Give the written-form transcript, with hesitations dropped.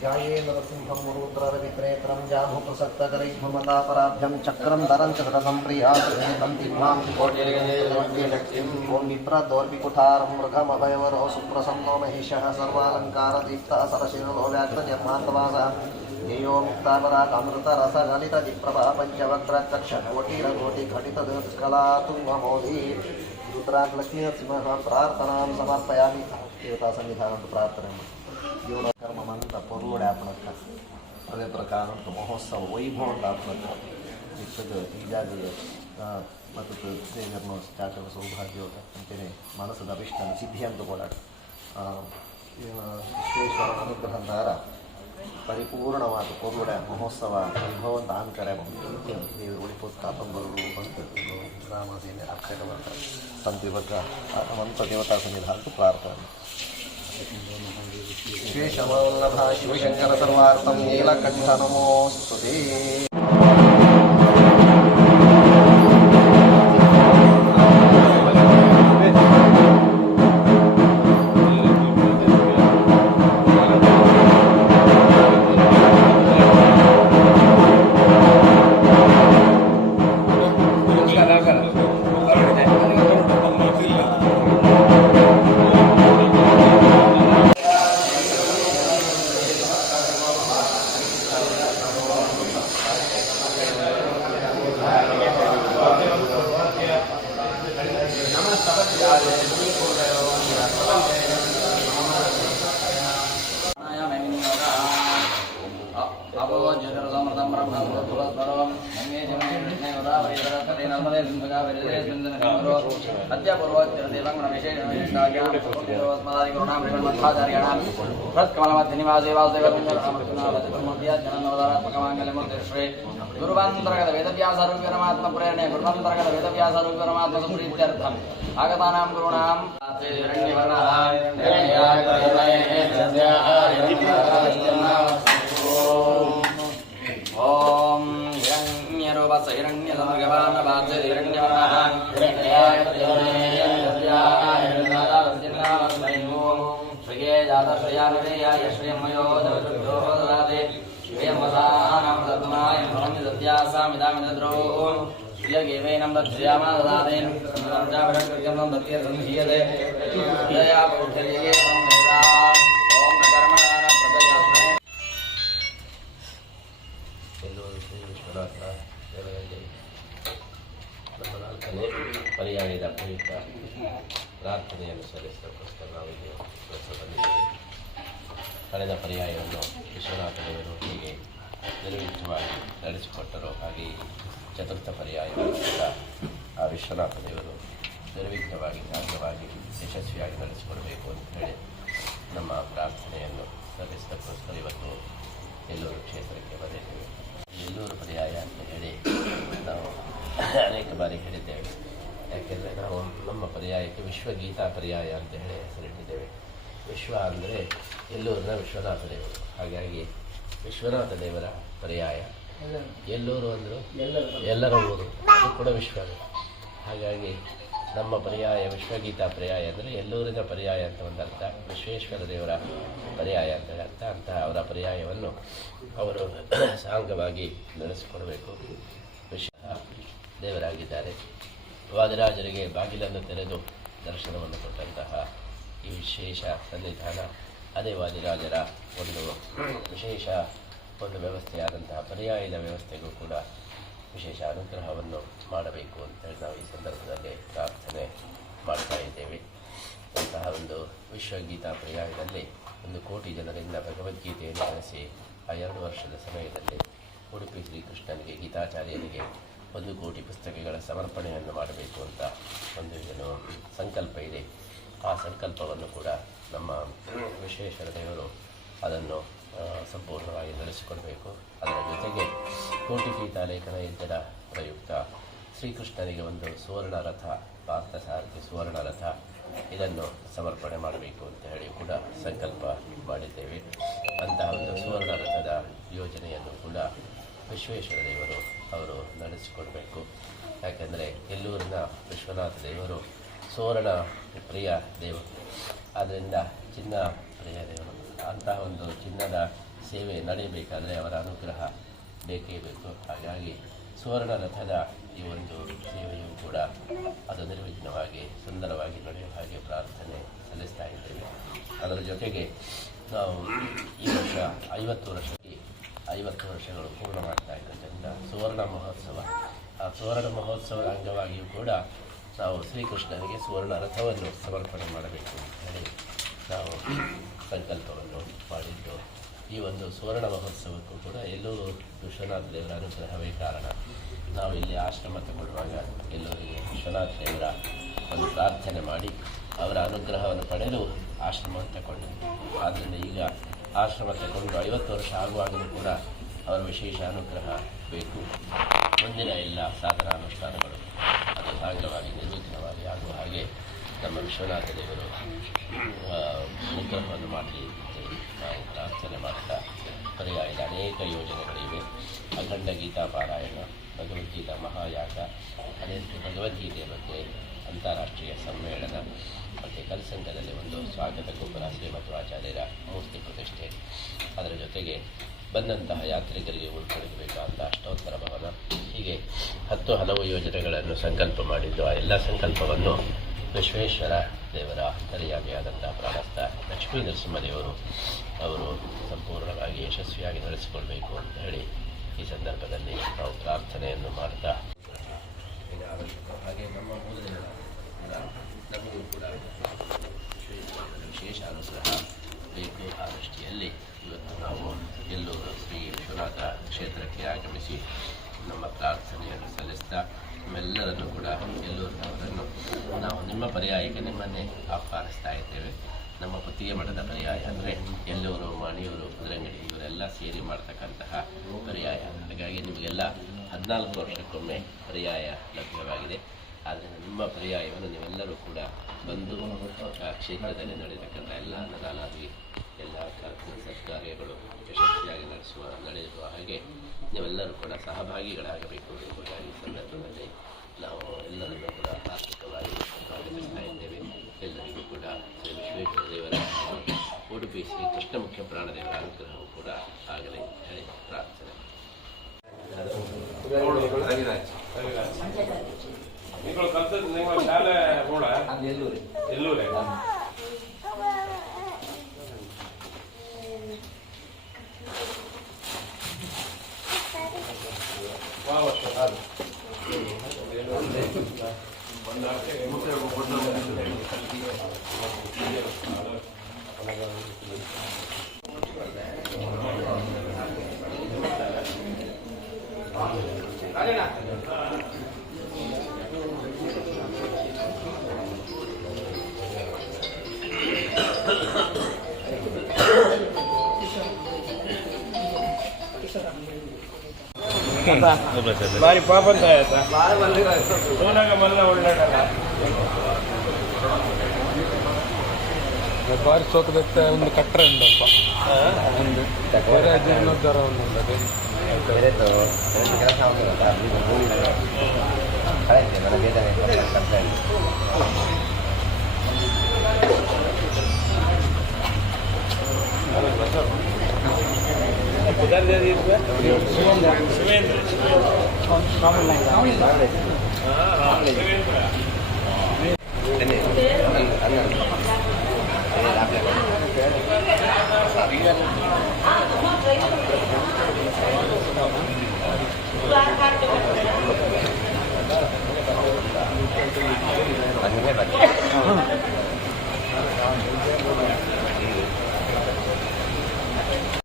ध्याये नरसिंहं रुद्ररविप्रेत्रं जाभुप्रसक्तकरैर्भ्रमतापराभ्यं चक्रं धरं च सततं प्रियासुतं दिग्मां कोटिर्यशक्तिं ॐ विप्रदोर्विकुठारं मृगमभयवरो सुप्रसन्नो महिषः सर्वालङ्कारदीप्तः सरशिरो व्याघ्रनिर्मान्तवासः ध्येयो मुक्तापराकामृतरसगलितजिप्रभा पञ्चवक्त्रचक्षकोटिरकोटिघटितस्खलातुङ्गमोदी रुद्राग्लक्ष्मीनरसिंहः प्रार्थनां समर्पयामि देवता सन्निधानं प्रार्थನೆ ಕರ್ಮಮಂತ ಪೊರುಡೆ ಆಪಣಕ್ಕ ಅದೇ ಪ್ರಕಾರ ಮಹೋತ್ಸವ ವೈಭವ ಅಂತ ಆಪಣಕ್ಕ ಇರ್ತದೆ ಈ ಜಾಗದ ಮತ್ತು ದೇವರನ್ನು ಜಾತಕ ಸೌಭಾಗ್ಯ ಅಂತೇನೆ ಮನಸ್ಸದ ಅಭಿಷ್ಟ ಸಿದ್ಧಿ ಅಂತ ಕೂಡ ವಿಶ್ವೇಶ್ವರ ಅನುಗ್ರಹ ದಾರ ಪರಿಪೂರ್ಣವಾದ ಪೊರುಡೆ ಮಹೋತ್ಸವ ವೈಭವ ಅಂತ ಆನ್ಕರೆ ದೇವರು ಉಳಿಪೋದು ತಾಪಂಬರು ಬಂತು ರಾಮಸೇನೆ ಅಕ್ಷರ ಬಂತ ಸಂತಿಭಕ ಮಂತ ದೇವತಾ ಸನ್ನಿಧಾನ ಪ್ರಾರ್ಥನೆ विशेषवल्लभा शिवशंकर सर्वार्थं नीलकण्ठ नमोस्तुते गुरुवंतर्गत वेदव्यासारूप्यरमात्म प्रेरणे गुरुवंतर्गत वेदव्यासारूप्यरमात्म सुप्रीत्यर्थम आगतानां गुरूणां ओम हिरण्यरूपस्य हिरण्यसमर्गवान् वाच्य हिरण्यवर्णः श्रिये जातश्रियानुदेयाय श्रियमयो दशुद्धो ददाते श्रियमसानां दत्तमाय फलं दद्यासामिदामिदद्रो श्रियगेवैनं दद्यामा ददाते जावरकृत्यं दत्ये संधीयते दया पौठर्ये संवेदा ओम कर्मणान प्रदयास्मे ಪರ್ಯಾಯದ ಪ್ರಯುಕ್ತ ಪ್ರಾರ್ಥನೆಯನ್ನು ಸಲ್ಲಿಸೋಕ್ಕೋಸ್ಕರ ನಾವು ಇಲ್ಲಿ ಬಂದಿದ್ದೇವೆ. ಕಳೆದ ಪರ್ಯಾಯವನ್ನು ವಿಶ್ವನಾಥ ದೇವರು ಹೀಗೆ ನಿರ್ವಿಘ್ನವಾಗಿ ನಡೆಸಿಕೊಟ್ಟರು. ಹಾಗೆ ಚತುರ್ಥ ಪರ್ಯಾಯವನ್ನು ಕೂಡ ಆ ವಿಶ್ವನಾಥ ದೇವರು ನಿರ್ವಿಘ್ನವಾಗಿ ಸಾಧ್ಯವಾಗಿ ಯಶಸ್ವಿಯಾಗಿ ನಡೆಸಿಕೊಡಬೇಕು ಅಂತ ಹೇಳಿ ನಮ್ಮ ಪ್ರಾರ್ಥನೆಯನ್ನು ಸಲ್ಲಿಸೋಕ್ಕೋಸ್ಕರ ಇವತ್ತು ಎಲ್ಲೂರು ಕ್ಷೇತ್ರಕ್ಕೆ ಬಂದಿದ್ದೇವೆ. ಎಲ್ಲೂರು ಪರ್ಯಾಯ ಅಂತ ಹೇಳಿ ನಾವು ಅನೇಕ ಬಾರಿ ಹೇಳಿದ್ದೇವೆ. ಯಾಕೆಂದರೆ ನಾವು ನಮ್ಮ ಪರ್ಯಾಯಕ್ಕೆ ವಿಶ್ವಗೀತಾ ಪರ್ಯಾಯ ಅಂತ ಹೇಳಿ ಹೆಸರಿಟ್ಟಿದ್ದೇವೆ. ವಿಶ್ವ ಅಂದರೆ ಎಲ್ಲೂರಿನ ವಿಶ್ವನಾಥ ದೇವರು. ಹಾಗಾಗಿ ವಿಶ್ವನಾಥ ದೇವರ ಪರ್ಯಾಯ. ಎಲ್ಲೂರು ಅಂದರು ಎಲ್ಲರ ಊರು, ಅದು ಕೂಡ ವಿಶ್ವವೇ. ಹಾಗಾಗಿ ನಮ್ಮ ಪರ್ಯಾಯ ವಿಶ್ವಗೀತಾ ಪರ್ಯಾಯ ಅಂದರೆ ಎಲ್ಲೂರಿನ ಪರ್ಯಾಯ ಅಂತ ಒಂದು ಅರ್ಥ, ವಿಶ್ವೇಶ್ವರ ದೇವರ ಪರ್ಯಾಯ ಅಂತ ಹೇಳಿ ಅರ್ಥ. ಅಂತಹ ಅವರ ಪರ್ಯಾಯವನ್ನು ಅವರು ಸಾಂಗವಾಗಿ ನಡೆಸಿಕೊಡಬೇಕು. ವಿಶ್ವ ದೇವರಾಗಿದ್ದಾರೆ. ವಾದಿರಾಜರಿಗೆ ಬಾಗಿಲನ್ನು ತೆರೆದು ದರ್ಶನವನ್ನು ಕೊಟ್ಟಂತಹ ಈ ವಿಶೇಷ ಸನ್ನಿಧಾನ, ಅದೇ ವಾದಿರಾಜರ ಒಂದು ವಿಶೇಷ ಒಂದು ವ್ಯವಸ್ಥೆಯಾದಂತಹ ಪರ್ಯಾಯದ ವ್ಯವಸ್ಥೆಗೂ ಕೂಡ ವಿಶೇಷ ಅನುಗ್ರಹವನ್ನು ಮಾಡಬೇಕು ಅಂತೇಳಿ ನಾವು ಈ ಸಂದರ್ಭದಲ್ಲಿ ಪ್ರಾರ್ಥನೆ ಮಾಡ್ತಾ ಇದ್ದೇವೆ. ಇಂತಹ ಒಂದು ವಿಶ್ವಗೀತಾ ಪರ್ಯಾಯದಲ್ಲಿ 1 ಕೋಟಿ ಜನರಿಂದ ಭಗವದ್ಗೀತೆಯನ್ನು ಕಲಿಸಿ ಆ 2 ವರ್ಷದ ಸಮಯದಲ್ಲಿ ಉಡುಪಿ ಶ್ರೀಕೃಷ್ಣನಿಗೆ ಗೀತಾಚಾರ್ಯರಿಗೆ 1 ಕೋಟಿ ಪುಸ್ತಕಗಳ ಸಮರ್ಪಣೆಯನ್ನು ಮಾಡಬೇಕು ಅಂತ ಒಂದು ಏನು ಸಂಕಲ್ಪ ಇದೆ. ಆ ಸಂಕಲ್ಪವನ್ನು ಕೂಡ ನಮ್ಮ ವಿಶ್ವೇಶ್ವರ ದೇವರು ಅದನ್ನು ಸಂಪೂರ್ಣವಾಗಿ ನಡೆಸಿಕೊಡಬೇಕು. ಅದರ ಜೊತೆಗೆ ಕೋಟಿ ಗೀತಾಲೇಖನ ಯಜ್ಞದ ಪ್ರಯುಕ್ತ ಶ್ರೀಕೃಷ್ಣನಿಗೆ ಒಂದು ಸುವರ್ಣ ರಥ, ಪಾರ್ಥಸಾರಥಿ ಸುವರ್ಣ ರಥ, ಇದನ್ನು ಸಮರ್ಪಣೆ ಮಾಡಬೇಕು ಅಂತ ಹೇಳಿ ಕೂಡ ಸಂಕಲ್ಪ ಮಾಡಿದ್ದೇವೆ. ಅಂತಹ ಒಂದು ಸುವರ್ಣ ರಥದ ಯೋಜನೆಯನ್ನು ಕೂಡ ವಿಶ್ವೇಶ್ವರ ದೇವರು ಅವರು ನಡೆಸಿಕೊಡಬೇಕು. ಯಾಕೆಂದರೆ ಎಲ್ಲೂರಿನ ವಿಶ್ವನಾಥ ದೇವರು ಸುವರ್ಣ ಪ್ರಿಯ ದೇವರು, ಆದ್ದರಿಂದ ಚಿನ್ನ ಪ್ರಿಯ ದೇವರು. ಅಂತಹ ಒಂದು ಚಿನ್ನದ ಸೇವೆ ನಡೆಯಬೇಕಾದರೆ ಅವರ ಅನುಗ್ರಹ ಬೇಕೇ ಬೇಕು. ಹಾಗಾಗಿ ಸುವರ್ಣ ರಥದ ಈ ಒಂದು ಸೇವೆಯೂ ಕೂಡ ಅದು ನಿರ್ವಿಘ್ನವಾಗಿ ಸುಂದರವಾಗಿ ನಡೆಯುವ ಹಾಗೆ ಪ್ರಾರ್ಥನೆ ಸಲ್ಲಿಸ್ತಾ ಇದ್ದೇವೆ. ಅದರ ಜೊತೆಗೆ ನಾವು ಈ ವರ್ಷ 50 ವರ್ಷಗಳು ಪೂರ್ಣ ಮಾಡ್ತಾ ಇರೋದ್ರಿಂದ ಸುವರ್ಣ ಮಹೋತ್ಸವ, ಆ ಸುವರ್ಣ ಮಹೋತ್ಸವದ ಅಂಗವಾಗಿಯೂ ಕೂಡ ನಾವು ಶ್ರೀಕೃಷ್ಣನಿಗೆ ಸುವರ್ಣ ರಥವನ್ನು ಸಮರ್ಪಣೆ ಮಾಡಬೇಕು ಅಂತ ಹೇಳಿ ನಾವು ಸಂಕಲ್ಪವನ್ನು ಮಾಡಿದ್ದು. ಈ ಒಂದು ಸುವರ್ಣ ಮಹೋತ್ಸವಕ್ಕೂ ಕೂಡ ಎಲ್ಲರೂ ವಿಶ್ವನಾಥ ದೇವರ ಅನುಗ್ರಹವೇ ಕಾರಣ. ನಾವು ಇಲ್ಲಿ ಆಶ್ರಮ ತಗೊಳ್ಳುವಾಗ ಎಲ್ಲರಿಗೆ ವಿಶ್ವನಾಥ ದೇವರ ಒಂದು ಪ್ರಾರ್ಥನೆ ಮಾಡಿ ಅವರ ಅನುಗ್ರಹವನ್ನು ಪಡೆದು ಆಶ್ರಮವನ್ನು ತಗೊಂಡಿದ್ದೆ. ಆದ್ದರಿಂದ ಈಗ ಆಶ್ರಮ ತಗೊಂಡು 50 ವರ್ಷ ಆಗುವಾಗಲೂ ಕೂಡ ಅವರ ವಿಶೇಷ ಅನುಗ್ರಹ ಬೇಕು. ಮುಂದಿನ ಎಲ್ಲ ಸಾಧನ ಅನುಷ್ಠಾನಗಳು ಅದು ಸಾಂಗವಾಗಿ ನಿರ್ವಿಘ್ನವಾಗಿ ಆಗುವ ಹಾಗೆ ನಮ್ಮ ವಿಶ್ವನಾಥ ದೇವರು ಅನುಗ್ರಹವನ್ನು ಮಾಡಲಿ ನಾವು ಪ್ರಾರ್ಥನೆ ಮಾಡ್ತಾ ಪರ್ಯಾಯದ ಅನೇಕ ಯೋಜನೆಗಳಿವೆ. ಅಖಂಡ ಗೀತಾ ಪಾರಾಯಣ, ಭಗವದ್ಗೀತಾ ಮಹಾಯಾಗ, ಅದೇ ಭಗವದ್ಗೀತೆಯ ಬಗ್ಗೆ ಅಂತಾರಾಷ್ಟ್ರೀಯ ಸಮ್ಮೇಳನ ಮತ್ತು ಕಲ್ಸಂಗದಲ್ಲಿ ಒಂದು ಸ್ವಾಗತ ಗೋಪುರ ಶ್ರೀಮಧ್ವಾಚಾರ್ಯರ ಮೂರ್ತಿ ಪ್ರತಿಷ್ಠೆ, ಅದರ ಜೊತೆಗೆ ಬಂದಂತಹ ಯಾತ್ರಿಕರಿಗೆ ಉಳ್ಕೊಳಬೇಕಾದ ಅಷ್ಟೋತ್ತರ ಭವನ, ಹೀಗೆ 10 ಹಲವು ಯೋಜನೆಗಳನ್ನು ಸಂಕಲ್ಪ ಮಾಡಿದ್ದು. ಆ ಎಲ್ಲ ಸಂಕಲ್ಪವನ್ನು ವಿಶ್ವೇಶ್ವರ ದೇವರ ಅಂತರ್ಯಾಮಿಯಾದಂತಹ ಪ್ರಾಣಸ್ಥ ಲಕ್ಷ್ಮೀ ನರಸಿಂಹದೇವರು ಅವರು ಸಂಪೂರ್ಣವಾಗಿ ಯಶಸ್ವಿಯಾಗಿ ನಡೆಸಿಕೊಳ್ಬೇಕು ಅಂತ ಹೇಳಿ ಈ ಸಂದರ್ಭದಲ್ಲಿ ನಾವು ಪ್ರಾರ್ಥನೆಯನ್ನು ಮಾಡ್ತಾ, ಹಾಗೆ ನಮ್ಮ ಮೂಲ ನಮಗೂ ಕೂಡ ವಿಶೇಷ ಅನುಗ್ರಹ ಬೇಕು. ಆ ದೃಷ್ಟಿಯಲ್ಲಿ ಇವತ್ತು ನಾವು ಎಲ್ಲೂರು ಶ್ರೀ ವಿಶ್ವನಾಥ ಕ್ಷೇತ್ರಕ್ಕೆ ಆಗಮಿಸಿ ನಮ್ಮ ಪ್ರಾರ್ಥನೆಯನ್ನು ಸಲ್ಲಿಸ್ತಾ ನಮ್ಮೆಲ್ಲರನ್ನು ಕೂಡ ಎಲ್ಲೂರಿನವರನ್ನು ನಾವು ನಿಮ್ಮ ಪರ್ಯಾಯಕ್ಕೆ ನಿಮ್ಮನ್ನೇ ಆಹ್ವಾನಿಸ್ತಾ ಇದ್ದೇವೆ. ನಮ್ಮ ಪುತ್ತಿಗೆ ಮಠದ ಪರ್ಯಾಯ ಅಂದರೆ ಎಲ್ಲೂರು, ಮಣಿಯೂರು, ಕುದುರಂಗಡಿ ಇವರೆಲ್ಲ ಸೇರಿ ಮಾಡ್ತಕ್ಕಂತಹ ಪರ್ಯಾಯ. ಹಾಗಾಗಿ ನಿಮಗೆಲ್ಲ 14 ವರ್ಷಕ್ಕೊಮ್ಮೆ ಪರ್ಯಾಯ ಲಭ್ಯವಾಗಿದೆ. ಆದ್ದರಿಂದ ನಿಮ್ಮ ಪರ್ಯಾಯವನ್ನು ನೀವೆಲ್ಲರೂ ಕೂಡ ಬಂದು ಆ ಕ್ಷೇತ್ರದಲ್ಲಿ ನಡೆಯತಕ್ಕಂಥ ಎಲ್ಲ ಅನ್ನದಾನಾದಿ ಎಲ್ಲ ಸತ್ಕಾರ್ಯಗಳು ಯಶಸ್ವಿಯಾಗಿ ನಡೆಯುವ ಹಾಗೆ ನೀವೆಲ್ಲರೂ ಕೂಡ ಸಹಭಾಗಿಗಳಾಗಬೇಕು ಎಂಬುದಾಗಿ ಸಂದರ್ಭದಲ್ಲಿ ನಾವು ಎಲ್ಲರನ್ನೂ ಕೂಡ ಆರ್ಥಿಕವಾಗಿ ಸ್ವಾಗತಿಸ್ತಾ ಇದ್ದೇವೆ. ಎಲ್ಲರಿಗೂ ಕೂಡ ಶ್ರೀ ವಿಶ್ವೇಶ್ವರ ದೇವರ ಉಡುಪಿ ಶ್ರೀ ಕೃಷ್ಣ ಮುಖ್ಯ ಪ್ರಾಣದೇವರ ಅನುಗ್ರಹವೂ ಕೂಡ ಆಗಲಿ ಹೇಳಿ ಪ್ರಾರ್ಥನೆ. ನೀವು ಕಲ್ತದ್ದು ನಿಮ್ಮ ಶಾಲೆ ಕೂಡ ಎಲ್ಲೂರೇ ಬಾರಿ ಪಾಪ ಅಂತ ಆಯ್ತಾ ಸೋನಾಗ ಮಲ್ಲ ಒಳ್ಳೆಯಲ್ಲ ಬಾರಿ ಸೋಕದತ್ತ ಒಂದು ಕಟ್ಟರೆ ಉಂಟಪ್ಪ ಒಂದು ಬೇರೆ ಜೀರ್ಣೋದ್ಧಾರ ಒಂದು ಕೆಲಸ ಶಿವೇಂದ್ರ